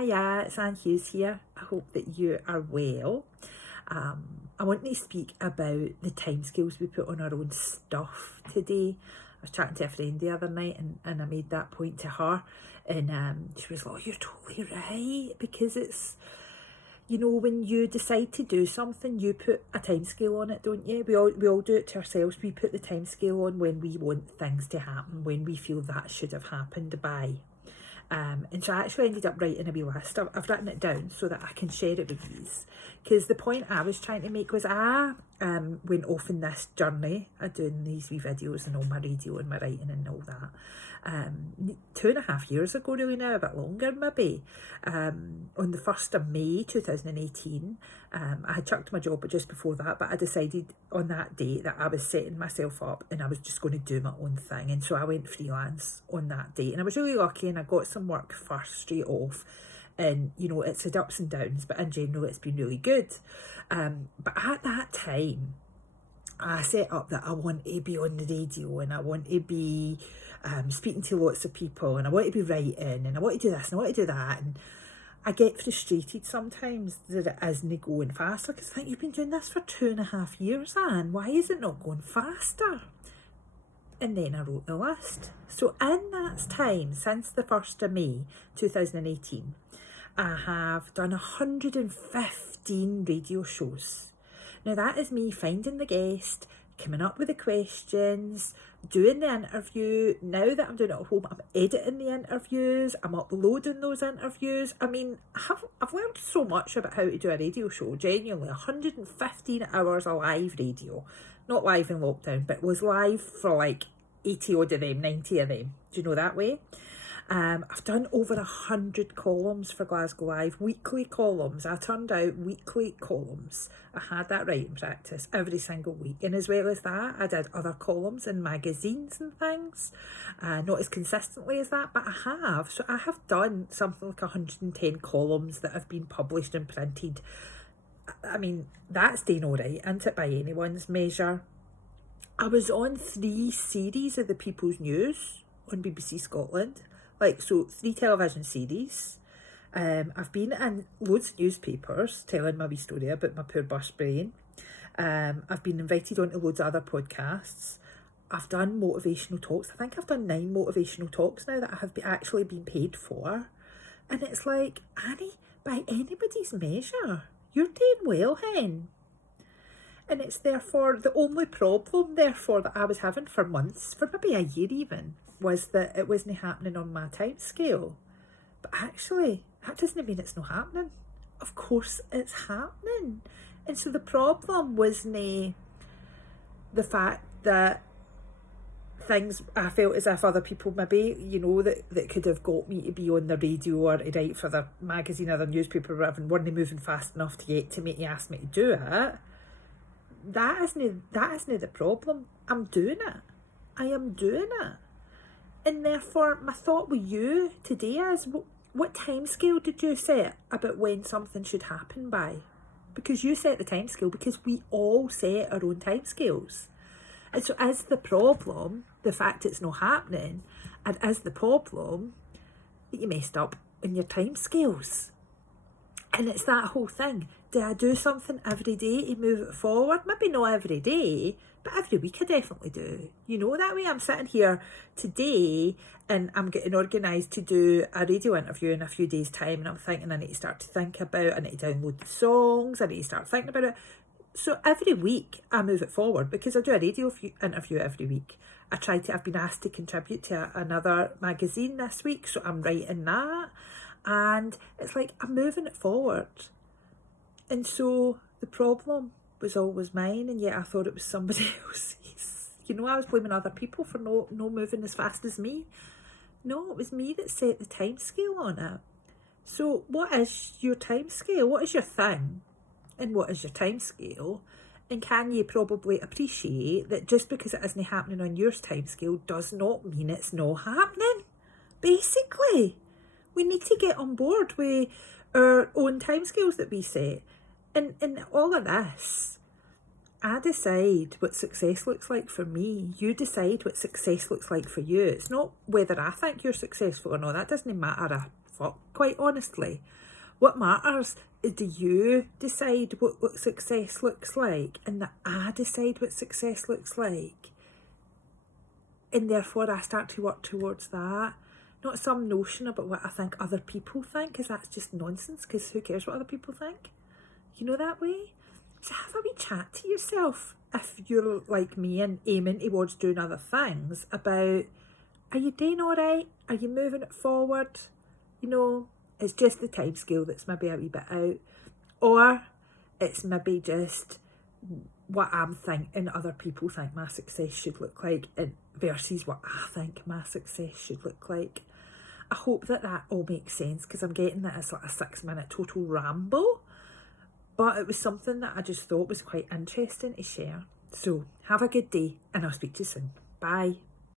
Hiya, it's Anne Hughes here. I hope that you are well. I want to speak about the timescales we put on our own stuff today. I was chatting to a friend the other night and I made that point to her, and she was like, "Oh, you're totally right, because it's, you know, when you decide to do something, you put a timescale on it, don't you? We all do it to ourselves. We put the timescale on when we want things to happen, when we feel that should have happened by." And so I actually ended up writing a wee list. I've written it down so that I can share it with you. Because the point I was trying to make was I went off in this journey of doing these wee videos and all my radio and my writing and all that. 2.5 years ago really now, a bit longer maybe. On the 1st of May 2018, I had chucked my job just before that, but I decided on that date that I was setting myself up and I was just going to do my own thing. And so I went freelance on that date, and I was really lucky and I got some work first straight off. And, you know, it's had ups and downs, but in general, it's been really good. But at that time, I set up that I want to be on the radio and I want to be speaking to lots of people and I want to be writing and I want to do this and I want to do that. And I get frustrated sometimes that it isn't going faster, because I think you've been doing this for 2.5 years, Anne. Why is it not going faster? And then I wrote the list. So in that time, since the 1st of May 2018, I have done 115 radio shows. Now that is me finding the guest, coming up with the questions, doing the interview. Now that I'm doing it at home, I'm editing the interviews, I'm uploading those interviews. I mean, I've learned so much about how to do a radio show, genuinely. 115 hours of live radio. Not live in lockdown, but was live for like 80 odd of them, 90 of them. Do you know that way? I've done over 100 columns for Glasgow Live, weekly columns. I turned out weekly columns. I had that writing practice every single week. And as well as that, I did other columns in magazines and things. Not as consistently as that, but I have. So I have done something like 110 columns that have been published and printed. I mean, that's doing all right, isn't it, by anyone's measure? I was on 3 series of the People's News on BBC Scotland. Like, so 3 television series. I've been in loads of newspapers telling my wee story about my poor burst brain. I've been invited onto loads of other podcasts. I've done motivational talks. I think I've done 9 motivational talks now that I have actually been paid for. And it's like, Annie, by anybody's measure, you're doing well, hen. And it's therefore, the only problem, therefore, that I was having for months, for maybe a year even, was that it wasn't happening on my time scale. But actually, that doesn't mean it's not happening. Of course it's happening. And so the problem wasn't the fact that things, I felt as if other people maybe, you know, that could have got me to be on the radio or to write for the magazine or the newspaper or whatever, weren't moving fast enough to get to me to ask me to do it. That isn't the problem. I'm doing it. I am doing it. And therefore, my thought with you today is, what timescale did you set about when something should happen by? Because you set the timescale, because we all set our own timescales. And so is the problem the fact it's not happening? And is the problem that you messed up in your timescales? And it's that whole thing. Do I do something every day to move it forward? Maybe not every day, but every week I definitely do. You know, that way I'm sitting here today and I'm getting organised to do a radio interview in a few days' time, and I'm thinking I need to start to think about, I need to download the songs, I need to start thinking about it. So every week I move it forward, because I do a radio interview every week. I've been asked to contribute to another magazine this week, so I'm writing that. And it's like, I'm moving it forward. And so the problem was always mine, and yet I thought it was somebody else's. You know, I was blaming other people for no moving as fast as me. No, it was me that set the time scale on it. So what is your time scale? What is your thing? And what is your time scale? And can you probably appreciate that just because it isn't happening on your time scale does not mean it's not happening? Basically, we need to get on board with our own timescales that we set. And in all of this, I decide what success looks like for me. You decide what success looks like for you. It's not whether I think you're successful or not. That doesn't matter a fuck, quite honestly. What matters is, do you decide what success looks like, and that I decide what success looks like, and therefore I start to work towards that, not some notion about what I think other people think, because that's just nonsense, because who cares what other people think, you know, that way. So have a wee chat to yourself if you're like me and aiming towards doing other things, about, are you doing all right? Are you moving it forward? You know, it's just the time scale that's maybe a wee bit out, or it's maybe just what I'm thinking other people think my success should look like, and versus what I think my success should look like. I hope that all makes sense, because I'm getting that as like a 6-minute total ramble, but it was something that I just thought was quite interesting to share. So have a good day, and I'll speak to you soon. Bye.